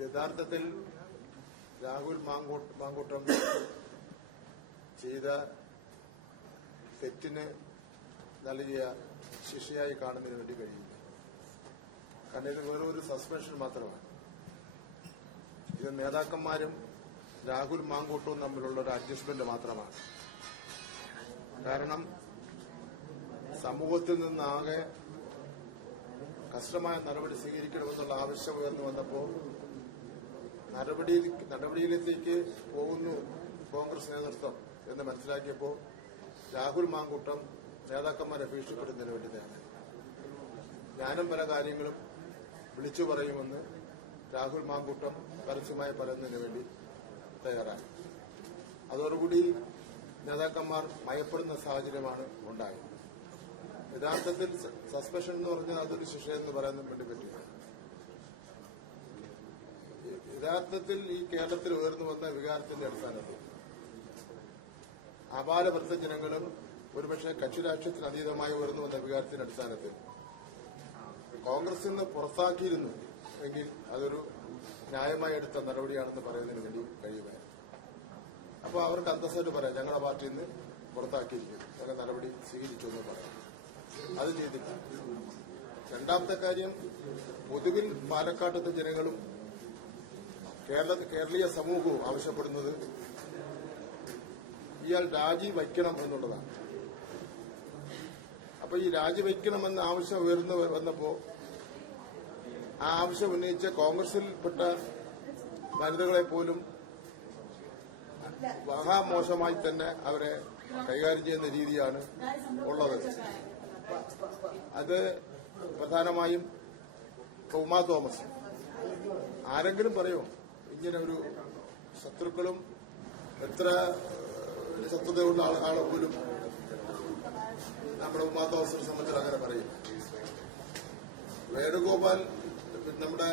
യഥാർത്ഥത്തിൽ രാഹുൽ മാങ്കൂട്ടം ചെയ്ത തെറ്റിന് നൽകിയ ശിക്ഷയായി കാണുന്നതിന് വേണ്ടി കഴിയില്ല. കാരണം ഇത് വെറൊരു സസ്പെൻഷൻ മാത്രമാണ്. ഇത് നേതാക്കന്മാരും രാഹുൽ മാങ്കൂട്ടവും തമ്മിലുള്ള ഒരു അഡ്ജസ്റ്റ്മെന്റ് മാത്രമാണ്. കാരണം സമൂഹത്തിൽ നിന്നാകെ കർശനമായ നടപടി സ്വീകരിക്കണമെന്നുള്ള ആവശ്യം ഉയർന്നു വന്നപ്പോൾ നടപടിയിലേക്ക് പോകുന്നു കോൺഗ്രസ് നേതൃത്വം എന്ന് മനസ്സിലാക്കിയപ്പോൾ രാഹുൽ മാങ്കൂട്ടം നേതാക്കന്മാരെ ഭീഷണിപ്പെടുന്നതിന് വേണ്ടി തയ്യാറായി. ഞാനും പല കാര്യങ്ങളും വിളിച്ചു പറയുമെന്ന് രാഹുൽ മാങ്കൂട്ടം പരസ്യമായി പറയുന്നതിന് വേണ്ടി തയ്യാറായി. അതോടുകൂടി നേതാക്കന്മാർ മയപ്പെടുന്ന സാഹചര്യമാണ് ഉണ്ടായത്. യഥാർത്ഥത്തിൽ സസ്പെൻഷൻ എന്ന് പറഞ്ഞാൽ അതൊരു ശിക്ഷയെന്ന് പറയാൻ വേണ്ടി പറ്റില്ല. യഥാർത്ഥത്തിൽ ഈ കേരളത്തിൽ ഉയർന്നു വന്ന വികാരത്തിന്റെ അടിസ്ഥാനത്തിൽ ആപാലവൃദ്ധ ജനങ്ങളും ഒരുപക്ഷെ കക്ഷിരാഷ്ട്രീയത്തിന് അതീതമായി ഉയർന്നു വന്ന വികാരത്തിന്റെ അടിസ്ഥാനത്തിൽ കോൺഗ്രസിൽ നിന്ന് പുറത്താക്കിയിരുന്നു എങ്കിൽ അതൊരു ന്യായമായി എടുത്ത നടപടിയാണെന്ന് പറയുന്നതിന് വേണ്ടി കഴിയുമായിരുന്നു. അപ്പോൾ അവർക്ക് അന്തസ്സായിട്ട് പറയാം, ഞങ്ങളുടെ പാർട്ടിയിൽ നിന്ന് പുറത്താക്കിയിരിക്കുന്നു, അങ്ങനെ നടപടി സ്വീകരിച്ചു എന്ന് പറയാം. അത് ചെയ്തില്ല. രണ്ടാമത്തെ കാര്യം, പൊതുവിൽ പാലക്കാട്ടത്തെ ജനങ്ങളും കേരളീയ സമൂഹവും ആവശ്യപ്പെടുന്നത് ഇയാൾ രാജിവയ്ക്കണം എന്നുള്ളതാണ്. അപ്പൊ ഈ രാജിവയ്ക്കണമെന്ന ആവശ്യം ഉയർന്നു വന്നപ്പോ ആ ആവശ്യം ഉന്നയിച്ച കോൺഗ്രസിൽപ്പെട്ട വനിതകളെ പോലും മഹാമോശമായി തന്നെ അവരെ കൈകാര്യം ചെയ്യുന്ന രീതിയാണ് ഉള്ളത്. അത് പ്രധാനമായും ഉമാ തോമസ്. ആരെങ്കിലും പറയോ ഇങ്ങനെ ഒരു ശത്രുക്കളും എത്ര ശത്രുതയുള്ള ആളെ പോലും നമ്മുടെ ഉമാ തോമസിനെ സംബന്ധിച്ച് അങ്ങനെ പറയില്ല. വേണുഗോപാൽ, നമ്മുടെ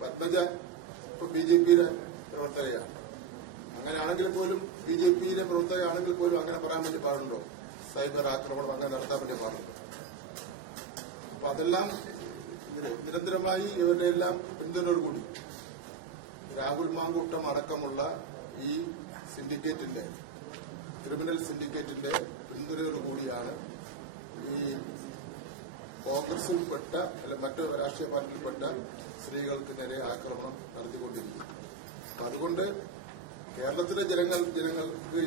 പത്മജ ബിജെപിയിലെ പ്രവർത്തകയാണ്. അങ്ങനെയാണെങ്കിൽ പോലും ബിജെപിയിലെ പ്രവർത്തകയാണെങ്കിൽ പോലും അങ്ങനെ പറയാൻ വേണ്ടി പാടുണ്ടോ? സൈബർ ആക്രമണം അങ്ങനെ നടത്താൻ വേണ്ടി പാടുണ്ടോ? അപ്പൊ അതെല്ലാം നിരന്തരമായി ഇവരുടെ എല്ലാം പിന്തുണയോടുകൂടി രാഹുൽ മാങ്കൂട്ടം അടക്കമുള്ള ഈ സിൻഡിക്കേറ്റിന്റെ, ക്രിമിനൽ സിൻഡിക്കേറ്റിന്റെ പിന്തുണയോടുകൂടിയാണ് ഈ കോൺഗ്രസിൽപ്പെട്ട അല്ലെ മറ്റു രാഷ്ട്രീയ പാർട്ടിയിൽപ്പെട്ട സ്ത്രീകൾക്ക് നേരെ ആക്രമണം നടത്തിക്കൊണ്ടിരിക്കുന്നു. അപ്പൊ അതുകൊണ്ട് കേരളത്തിലെ ജനങ്ങൾക്ക്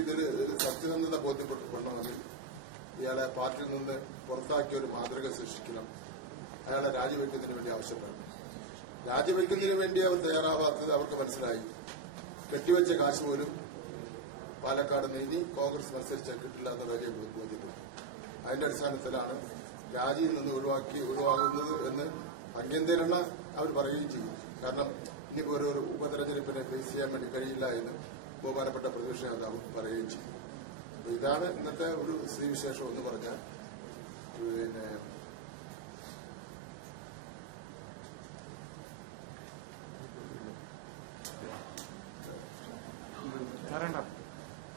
ഇതിൽ സത്യസന്ധത ബോധ്യപ്പെട്ടുകൊണ്ടെങ്കിൽ ഇയാളെ പാർട്ടിയിൽ നിന്ന് പുറത്താക്കിയ ഒരു മാതൃക സൃഷ്ടിക്കണം. അയാളെ രാജിവെക്കുന്നതിന് വേണ്ടി ആവശ്യപ്പെടുന്നു. രാജിവെക്കുന്നതിന് വേണ്ടി അവർ തയ്യാറാവാത്തത് അവർക്ക് മനസ്സിലായി. കെട്ടിവെച്ച കാശ് പോലും പാലക്കാട് നിന്ന് ഇനി കോൺഗ്രസ് മത്സരിച്ചാൽ കിട്ടില്ല എന്ന വലിയ ബോധ്യപ്പെട്ടു. അതിന്റെ അടിസ്ഥാനത്തിലാണ് രാജിയിൽ നിന്ന് ഒഴിവാകുന്നത് എന്ന് അന്യന്തരേണ അവർ പറയുകയും ചെയ്യും. കാരണം ഇനിയിപ്പോ ഒരു ഉപതെരഞ്ഞെടുപ്പിനെ ഫേസ് ചെയ്യാൻ വേണ്ടി കഴിയില്ല എന്ന് ബഹുമാനപ്പെട്ട പ്രതിപക്ഷ നേതാവ് പറയുകയും ചെയ്യും. ഇതാണ് ഇന്നത്തെ ഒരു സ്ത്രീവിശേഷം എന്ന് പറഞ്ഞാൽ